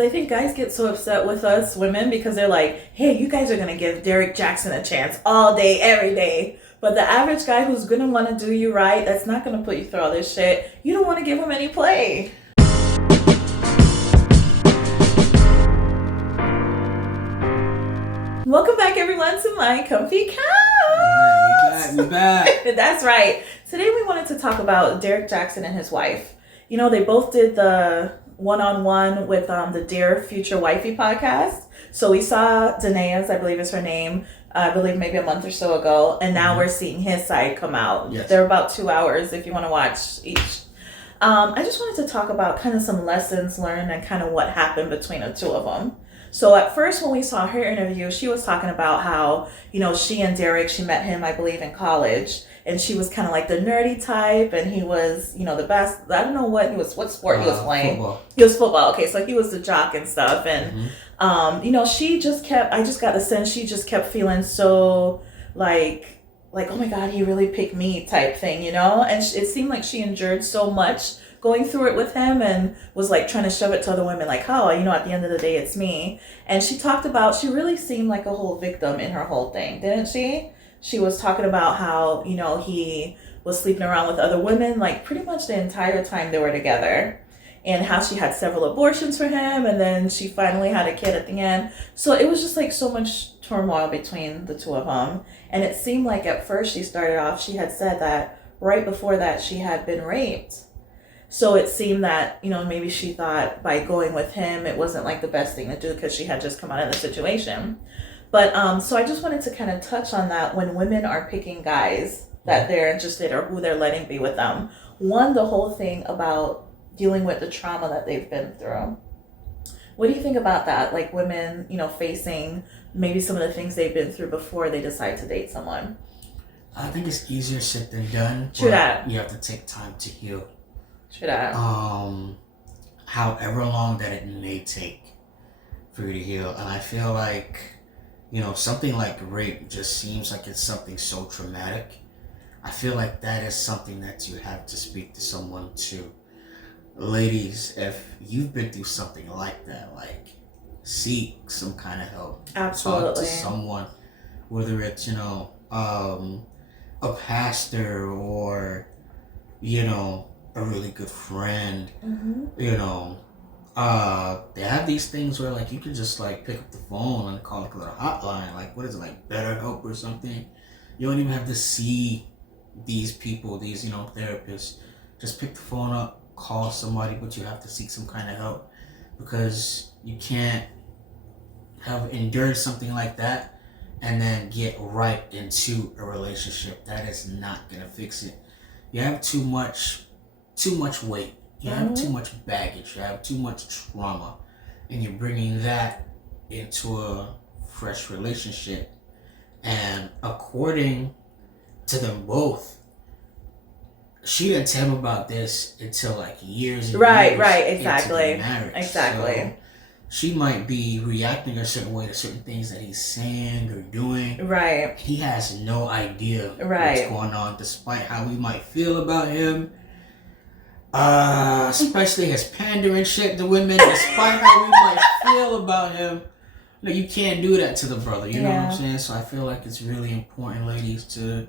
I think guys get so upset with us women because they're like, hey, you guys are going to give Derrick Jaxn a chance all day, every day. But the average guy who's going to want to do you right, that's not going to put you through all this shit, you don't want to give him any play. Welcome back, everyone, to my comfy couch. We back. That's right. Today we wanted to talk about Derrick Jaxn and his wife. You know, they both did the one-on-one with the Future Wifey podcast. So we saw Danae's, I believe is her name, I believe maybe a month or so ago. And now we're seeing his side come out. Yes. They're about 2 hours if you want to watch each. I just wanted to talk about kind of some lessons learned and kind of what happened between the two of them. So at first when we saw her interview, she was talking about how, you know, she and Derrick, she met him, I believe, in college. And she was kind of like the nerdy type, and he was, you know, the best. I don't know what sport he was playing. Football. He was football. Okay, so he was the jock and stuff. And, you know, I just got the sense she just kept feeling so like, oh my God, he really picked me type thing, you know? And it seemed like she endured so much going through it with him and was like trying to shove it to other women like, oh, you know, at the end of the day, it's me. And she really seemed like a whole victim in her whole thing, didn't she? She was talking about how, you know, he was sleeping around with other women, like pretty much the entire time they were together, and how she had several abortions for him, and then she finally had a kid at the end. So it was just like so much turmoil between the two of them. And it seemed like at first she had said that right before that she had been raped. So it seemed that, you know, maybe she thought by going with him, it wasn't like the best thing to do because she had just come out of the situation. But so I just wanted to kind of touch on that when women are picking guys that they're interested or who they're letting be with them. One, the whole thing about dealing with the trauma that they've been through. What do you think about that? Like women, you know, facing maybe some of the things they've been through before they decide to date someone. I think it's easier said than done. True that. You have to take time to heal. True that. However long that it may take for you to heal. And I feel like, you know, something like rape just seems like it's something so traumatic. I feel like that is something that you have to speak to someone to. Ladies, if you've been through something like that, like, seek some kind of help. Absolutely. Talk to someone, whether it's, you know, a pastor or, you know, a really good friend. You know, they have these things where like you can just like pick up the phone and call like a little hotline, like what is it, like BetterHelp or something. You don't even have to see these people, these, you know, therapists. Just pick the phone up, call somebody, but you have to seek some kind of help because you can't have endured something like that and then get right into a relationship. That is not gonna fix it. You have too much weight. You have too much baggage. You have too much trauma, and you're bringing that into a fresh relationship. And according to them both, she didn't tell him about this until like years and right, years exactly, into the marriage. exactly. So she might be reacting a certain way to certain things that he's saying or doing. Right. He has no idea right. what's going on, despite how we might feel about him. Especially his pandering shit to women, despite how we might feel about him. You know, you can't do that to the brother, you know what I'm saying? So I feel like it's really important, ladies, to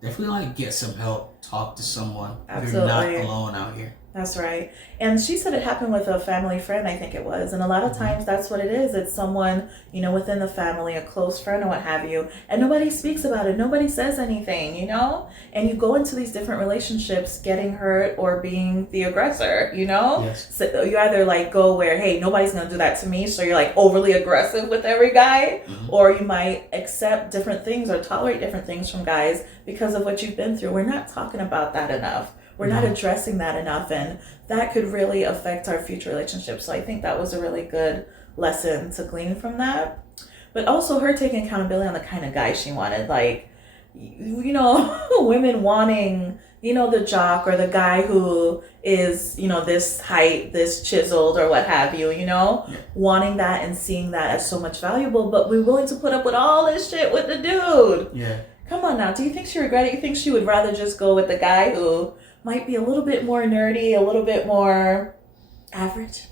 definitely like get some help, talk to someone. Absolutely. You're not alone out here. That's right. And she said it happened with a family friend, I think it was. And a lot of times that's what it is. It's someone, you know, within the family, a close friend or what have you. And nobody speaks about it. Nobody says anything, you know? And you go into these different relationships getting hurt or being the aggressor, you know? Yes. So you either like go where, hey, nobody's going to do that to me. So you're like overly aggressive with every guy. Or you might accept different things or tolerate different things from guys because of what you've been through. We're not talking about that enough. We're not addressing that enough, and that could really affect our future relationships. So I think that was a really good lesson to glean from that. But also her taking accountability on the kind of guy she wanted. Like, you know, women wanting, you know, the jock or the guy who is, you know, this height, this chiseled or what have you, you know, wanting that and seeing that as so much valuable, but we're willing to put up with all this shit with the dude. Yeah. Come on now. Do you think she regretted it? You think she would rather just go with the guy who might be a little bit more nerdy, a little bit more average?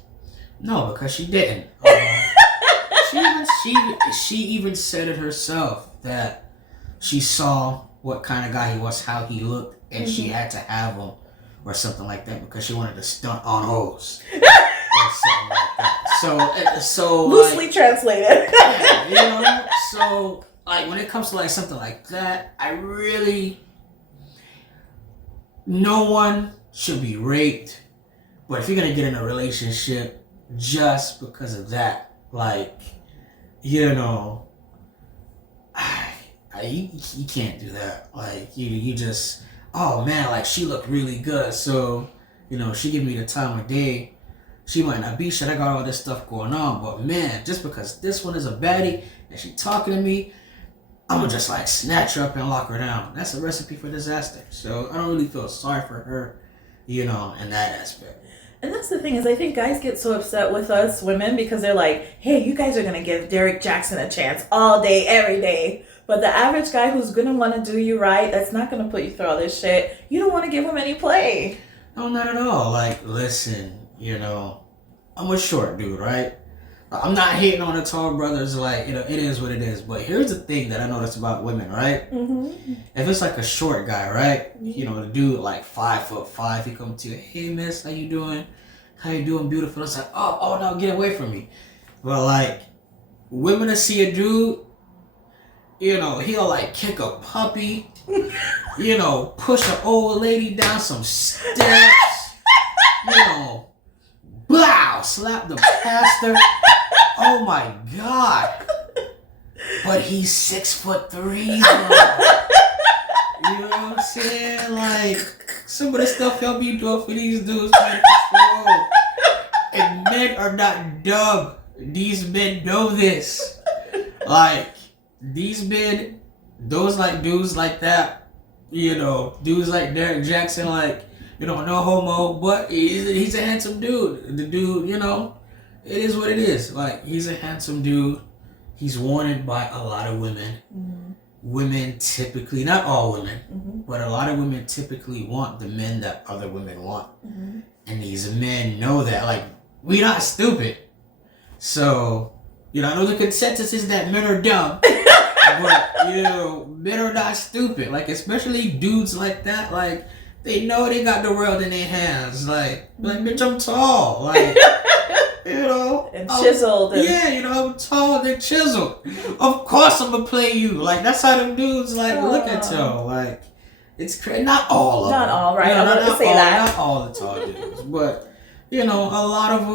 No, because she didn't. She even said it herself that she saw what kind of guy he was, how he looked, and she had to have him or something like that because she wanted to stunt on hoes or something like that. So loosely like, translated. yeah, you know. So like when it comes to like something like that, no one should be raped. But if you're gonna get in a relationship just because of that, like, you know, you can't do that. Like, you just, oh man, like she looked really good, so you know she give me the time of day. She might not be shit. I got all this stuff going on, but man, just because this one is a baddie and she talking to me, I'm gonna just like snatch her up and lock her down. That's a recipe for disaster. So I don't really feel sorry for her, you know, in that aspect. And that's the thing is, I think guys get so upset with us women because they're like, hey, you guys are going to give Derrick Jaxn a chance all day, every day. But the average guy who's going to want to do you right, that's not going to put you through all this shit, you don't want to give him any play. No, not at all. Like, listen, you know, I'm a short dude, right? I'm not hating on the tall brothers, like, you know, it is what it is. But here's the thing that I notice about women, right? Mm-hmm. If it's like a short guy, right? You know, the dude like 5'5", he come to you, hey miss, how you doing? How you doing, beautiful? It's like, oh no, get away from me. But like, women that see a dude, you know, he'll like kick a puppy, you know, push an old lady down some steps, you know, blow, slap the pastor. Oh my God. But he's 6'3", bro. You know what I'm saying? Like, some of the stuff y'all be doing for these dudes, man. And men are not dumb. These men know this. Like, these men, those like dudes like that, you know, dudes like Derrick Jaxn, like, you know, no homo, but he's a handsome dude. The dude, you know, it is what it is. Like, he's a handsome dude. He's wanted by a lot of women. Mm-hmm. Women typically, not all women, but a lot of women typically want the men that other women want. Mm-hmm. And these men know that. Like, we not stupid. So, you know, I know the consensus is that men are dumb. But, you know, men are not stupid. Like, especially dudes like that. Like, they know they got the world in their hands. Like, bitch, I'm tall. Like, you know. And chiseled. Yeah, you know, I'm tall and chiseled. Of course I'm going to play you. Like, that's how them dudes, like, look at y'all. Like, it's crazy. Not all of them. Not all, right? You know, I wanted to say that. Not all the tall dudes. But, you know, a lot of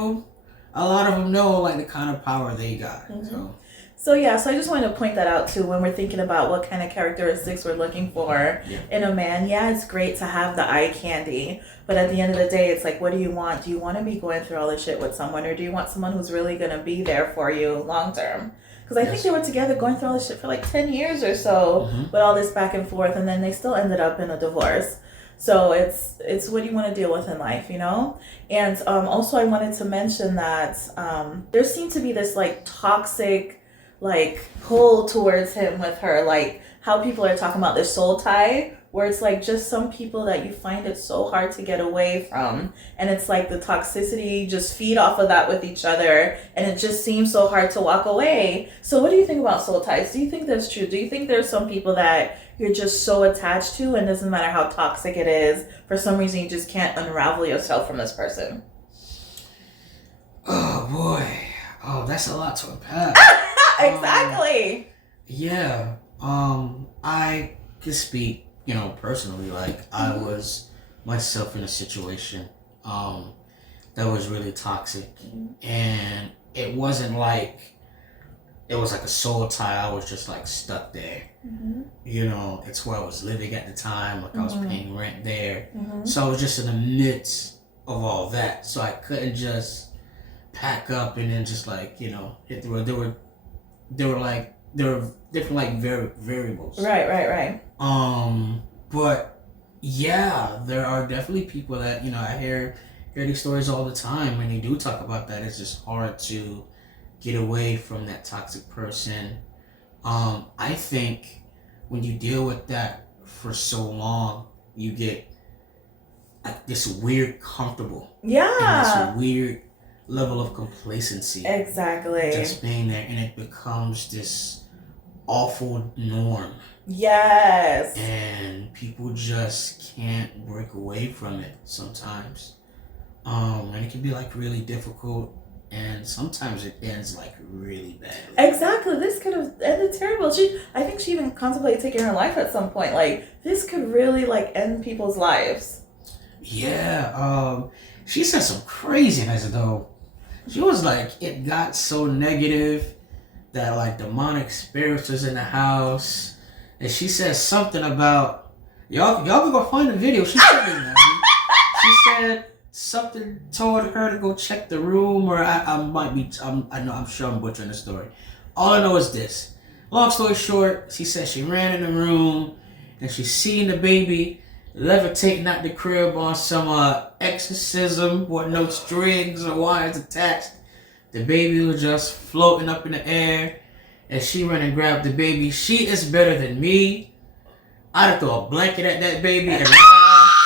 them know, like, the kind of power they got. So I just wanted to point that out too when we're thinking about what kind of characteristics we're looking for in a man. Yeah, it's great to have the eye candy, but at the end of the day, it's like, what do you want? Do you want to be going through all this shit with someone, or do you want someone who's really going to be there for you long term? Because I think they were together going through all this shit for like 10 years or so with all this back and forth, and then they still ended up in a divorce. So it's what do you want to deal with in life, you know? And also I wanted to mention that there seemed to be this like toxic like pull towards him with her, like how people are talking about this soul tie, where it's like just some people that you find it so hard to get away from, and it's like the toxicity just feed off of that with each other, and it just seems so hard to walk away. So what do you think about soul ties? Do you think that's true? Do you think there's some people that you're just so attached to, and doesn't matter how toxic it is, for some reason you just can't unravel yourself from this person? Oh boy. Oh, that's a lot to unpack. Exactly. Yeah. I can speak, you know, personally. Like, I was myself in a situation that was really toxic, and it wasn't like it was like a soul tie. I was just like stuck there. You know, it's where I was living at the time. Like, I was paying rent there, so I was just in the midst of all that. So I couldn't just pack up and then just like, you know, hit the road. There were different like variables. Right. But yeah, there are definitely people that, you know, I hear these stories all the time. When they do talk about that, it's just hard to get away from that toxic person. I think when you deal with that for so long, you get like this weird comfortable. Yeah. And this weird level of complacency. Exactly. Just being there, and it becomes this awful norm. Yes. And people just can't break away from it sometimes. And it can be like really difficult, and sometimes it ends like really badly. Exactly. This could have ended terrible. I think she even contemplated taking her life at some point. Like, this could really like end people's lives. Yeah. She said some craziness though. She was like, it got so negative that like demonic spirits was in the house, and she said something about y'all can go find the video. She said this now. She said something told her to go check the room, or I'm sure I'm butchering the story. All I know is this. Long story short, she said she ran in the room and she seen the baby levitating out the crib on some exorcism with no strings or wires attached. The baby was just floating up in the air, and she ran and grabbed the baby. She is better than me. I'd throw a blanket at that baby and run off.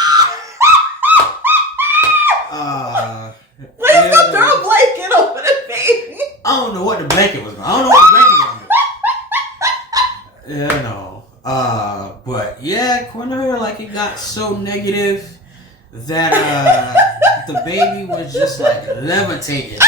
Why you gonna throw a blanket over the baby? I don't know what the blanket was. I don't know what the blanket was. You know. But yeah, according to her, like it got so negative that the baby was just like levitating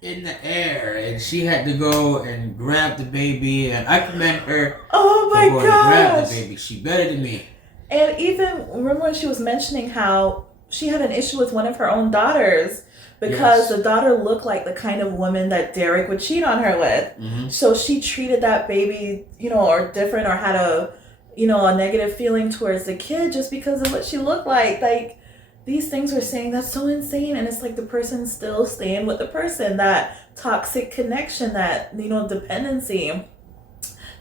in the air, and she had to go and grab the baby, and I commend her Oh my for going to grab gosh. the baby. She better than me. And even remember when she was mentioning how she had an issue with one of her own daughters because the daughter looked like the kind of woman that Derrick would cheat on her with. Mm-hmm. So she treated that baby, or different, or had a negative feeling towards the kid just because of what she looked like. Like, these things we're saying, that's so insane. And it's like the person still staying with the person, that toxic connection, that, dependency.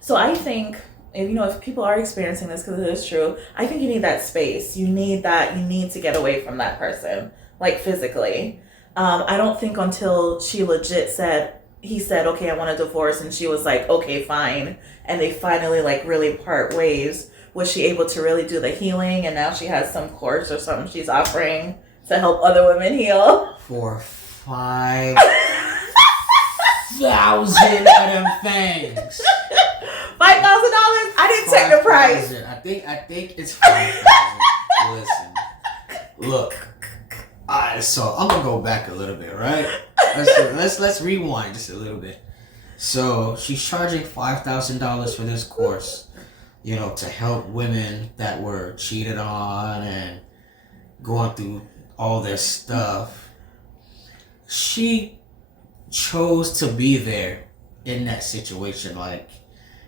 So I think, if people are experiencing this, because it is true, I think you need that space. You need to get away from that person, like physically. I don't think until she legit he said, okay, I want a divorce, and she was like, okay, fine. And they finally like really part ways. Was she able to really do the healing? And now she has some course or something she's offering to help other women heal. For 5,000 of them things. $5,000? I didn't check the price. I think it's 5,000. Listen, look. Alright, so I'm gonna go back a little bit, right? Let's rewind just a little bit. So she's charging $5,000 for this course, to help women that were cheated on and going through all this stuff. She chose to be there in that situation, like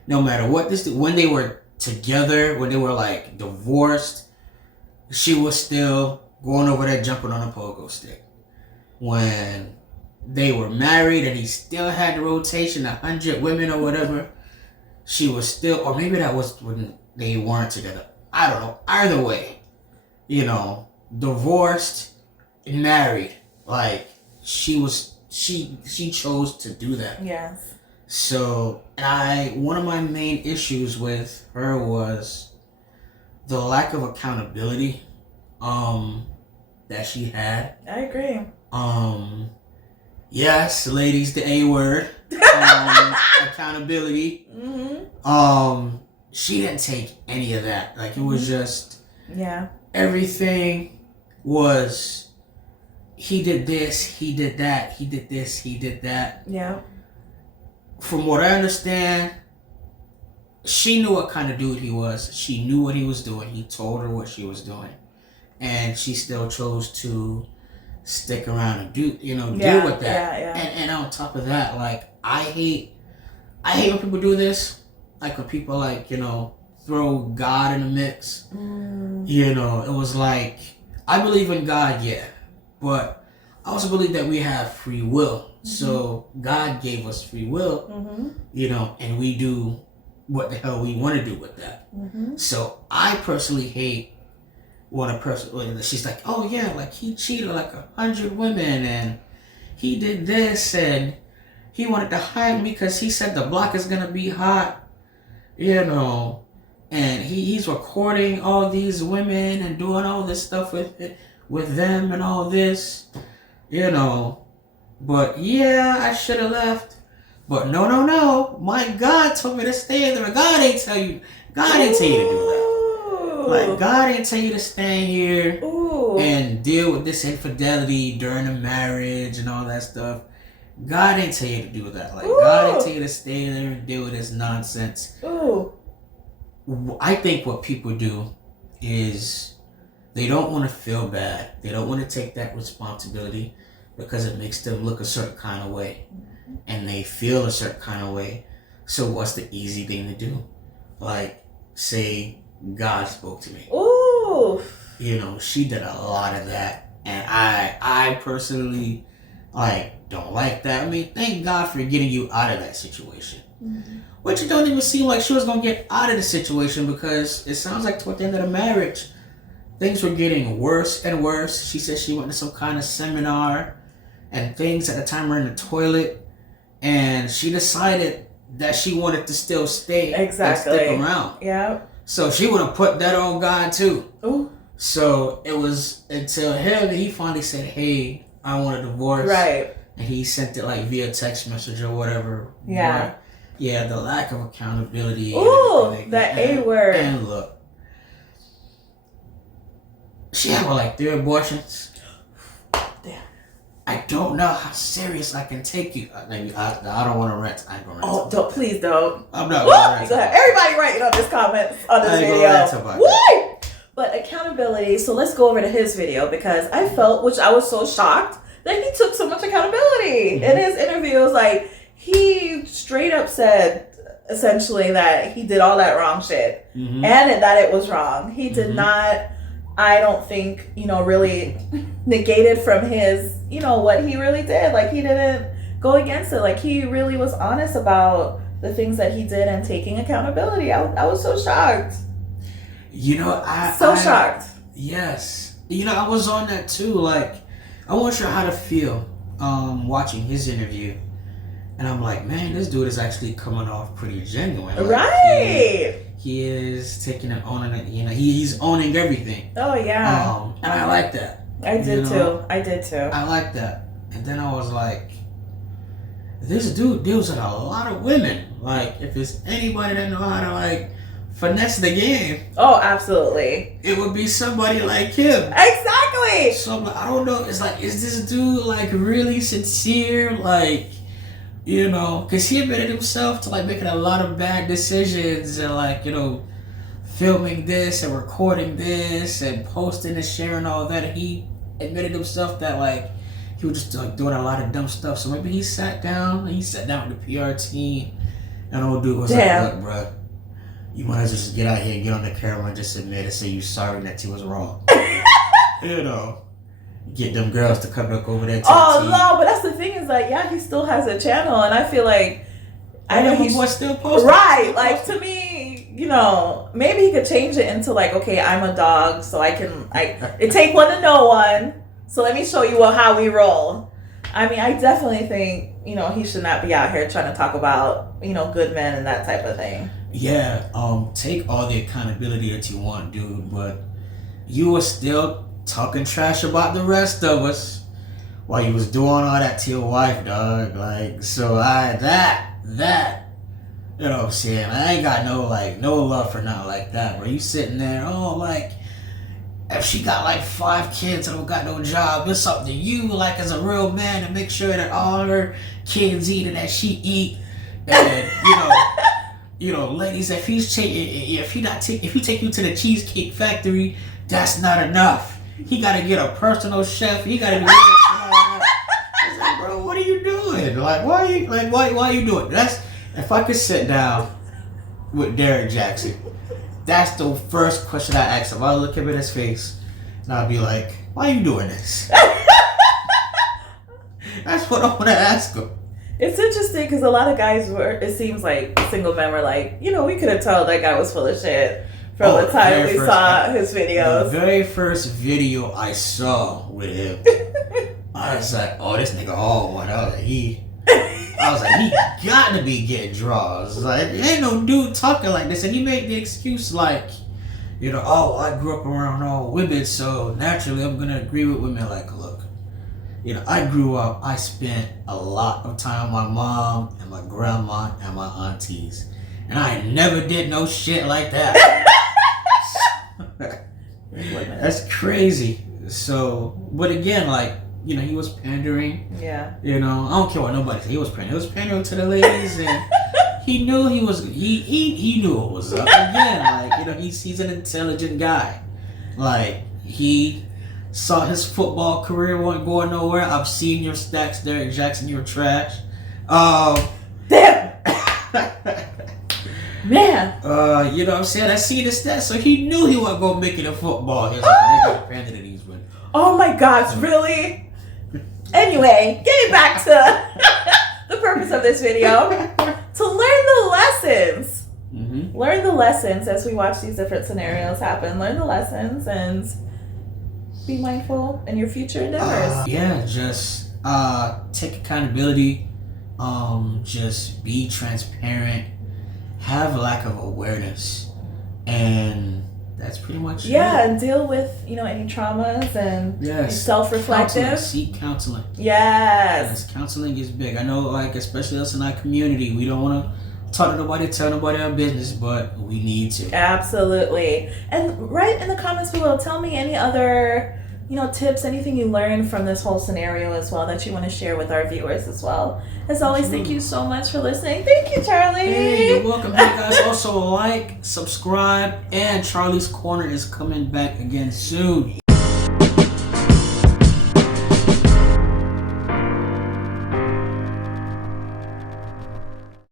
no matter what when they were together, when they were like divorced, she was still going over there jumping on a pogo stick. When they were married and he still had the rotation, 100 women or whatever, she was still, or maybe that was when they weren't together. I don't know. Either way, divorced and married, like she chose to do that. Yes. So, one of my main issues with her was the lack of accountability that she had. I agree. Yes, ladies, the A word. Accountability. Mm-hmm. She didn't take any of that. Like, it was just everything was he did this, he did that, he did this, he did that. Yeah. From what I understand, she knew what kind of dude he was. She knew what he was doing. He told her what she was doing. And she still chose to stick around and deal with that. Yeah. And on top of that, like, I hate when people do this. Like when people throw God in the mix. It was like, I believe in God, yeah. But I also believe that we have free will. Mm-hmm. So God gave us free will, and we do what the hell we want to do with that. Mm-hmm. So I personally hate when a person, she's like, oh yeah, like he cheated like 100 women and he did this and he wanted to hide me because he said the block is going to be hot, and he's recording all these women and doing all this stuff with them and all this. you know. But yeah, I should have left. But no. My God told me to stay there. God ain't tell you. God ain't tell you to do that. Like, God ain't tell you to stay here and deal with this infidelity during the marriage and all that stuff. God ain't tell you to do that. Like, God ain't tell you to stay there and deal with this nonsense. I think what people do is they don't want to feel bad. They don't want to take that responsibility because it makes them look a certain kind of way. And they feel a certain kind of way. So what's the easy thing to do? Like, say God spoke to me. You know, she did a lot of that. And I personally, like, don't like that. I mean, thank God for getting you out of that situation. Which it don't even seem like she was going to get out of the situation, because it sounds like toward the end of the marriage, things were getting worse and worse. She said she went to some kind of seminar and things at the time were in the toilet. And she decided that she wanted to still stay and stick around. Yeah. So she would have put that on God too. So it was until he finally said, hey, I want a divorce. Right. And he sent it like via text message or whatever. Yeah. But yeah, the lack of accountability. Ooh, that A word. And look, she had like 3 abortions. Damn. I don't know how serious I can take you. I don't want to rant. I ain't gonna rant. Please don't. I'm not gonna rant. Everybody writing on this comments on this video. Woo! But accountability. So let's go over to his video, because I felt, which I was so shocked, that he took so much accountability in his interviews. Like, he straight up said essentially that he did all that wrong shit and that it was wrong. He did not, I don't think, really negated from his, what he really did. Like, he didn't go against it. Like, he really was honest about the things that he did and taking accountability. I was so shocked. I shocked. Yes. I was on that too. Like, I wasn't sure how to feel watching his interview. And I'm like, man, this dude is actually coming off pretty genuine. Like, right. He is taking and owning it. He's owning everything. Oh, yeah. And I like that. I did too. I like that. And then I was like, this dude deals with a lot of women. Like, if there's anybody that know how to, like, finesse the game. Oh, absolutely. It would be somebody like him. Exactly. So I don't know. It's like, is this dude, like, really sincere? Like, because he admitted himself to, like, making a lot of bad decisions and, like, filming this and recording this and posting and sharing all that. And he admitted himself that, like, he was just, like, doing a lot of dumb stuff. So maybe he sat down with the PR team, and old dude was like, look, bro, you might as well just get out here, get on the camera, and just admit and say you're sorry that you was wrong. Get them girls to come back over there to the team. No, but that's the thing is, like, yeah, he still has a channel, and I feel like I know he's still posting. Right, like, to me, maybe he could change it into, like, okay, I'm a dog, so it take one to know one, so let me show you how we roll. I mean, I definitely think, he should not be out here trying to talk about, good men and that type of thing. Yeah, take all the accountability that you want, dude, but you were still talking trash about the rest of us while you was doing all that to your wife, dog. Like, so that, you know what I'm saying? I ain't got no love for nothing like that, bro. You sitting there, like, if she got like 5 kids and don't got no job, it's up to you, like, as a real man, to make sure that all her kids eat and that she eat. And ladies, if he take you to the Cheesecake Factory, that's not enough. He gotta get a personal chef. He gotta do this and all that. I was like, bro, what are you doing? Like, why are you doing? If I could sit down with Derrick Jaxn, that's the first question I ask him. I'll look him in his face and I'll be like, why are you doing this? That's what I want to ask him. It's interesting because a lot of guys it seems like single men were like, we could have told that guy was full of shit from the time we saw his videos. The very first video I saw with him, I was like, oh, this nigga all one. I was like, he got to be getting draws. Like, ain't no dude talking like this. And he made the excuse like, I grew up around all women, so naturally I'm going to agree with women. Like, look, You know, I grew up, I spent a lot of time with my mom and my grandma and my aunties. And I never did no shit like that. That's crazy. So, but again, like, you know, he was pandering. Yeah. You know, I don't care what nobody said. He was pandering. He was pandering to the ladies, and he knew he was. He knew what was up. Again, like, you know, he's an intelligent guy. Like, he saw his football career wasn't going nowhere. I've seen your stats, Derrick Jaxn. You're trash. Damn. Man. You know what I'm saying? I see the stats, so he knew he wasn't gonna make it in football. He was like, I got pandering to these women. Oh my gosh, really? Anyway, getting back to the purpose of this video, to learn the lessons. Mm-hmm. Learn the lessons as we watch these different scenarios happen. Learn the lessons and be mindful in your future endeavors. Yeah, just take accountability. Just be transparent. Have a lack of awareness, and that's pretty much it. And deal with, you know, any traumas and be self-reflective. Counseling. Seek counseling. Yes. Counseling is big. I know, like, especially us in our community, we don't want to talk to nobody, tell nobody our business, but we need to. Absolutely. And write in the comments below, tell me any other, you know, tips, anything you learned from this whole scenario as well that you want to share with our viewers as well. As always, thank you so much for listening. Thank you, Charlie. Hey, you're welcome. Hey, guys, also like, subscribe, and Charlie's Corner is coming back again soon.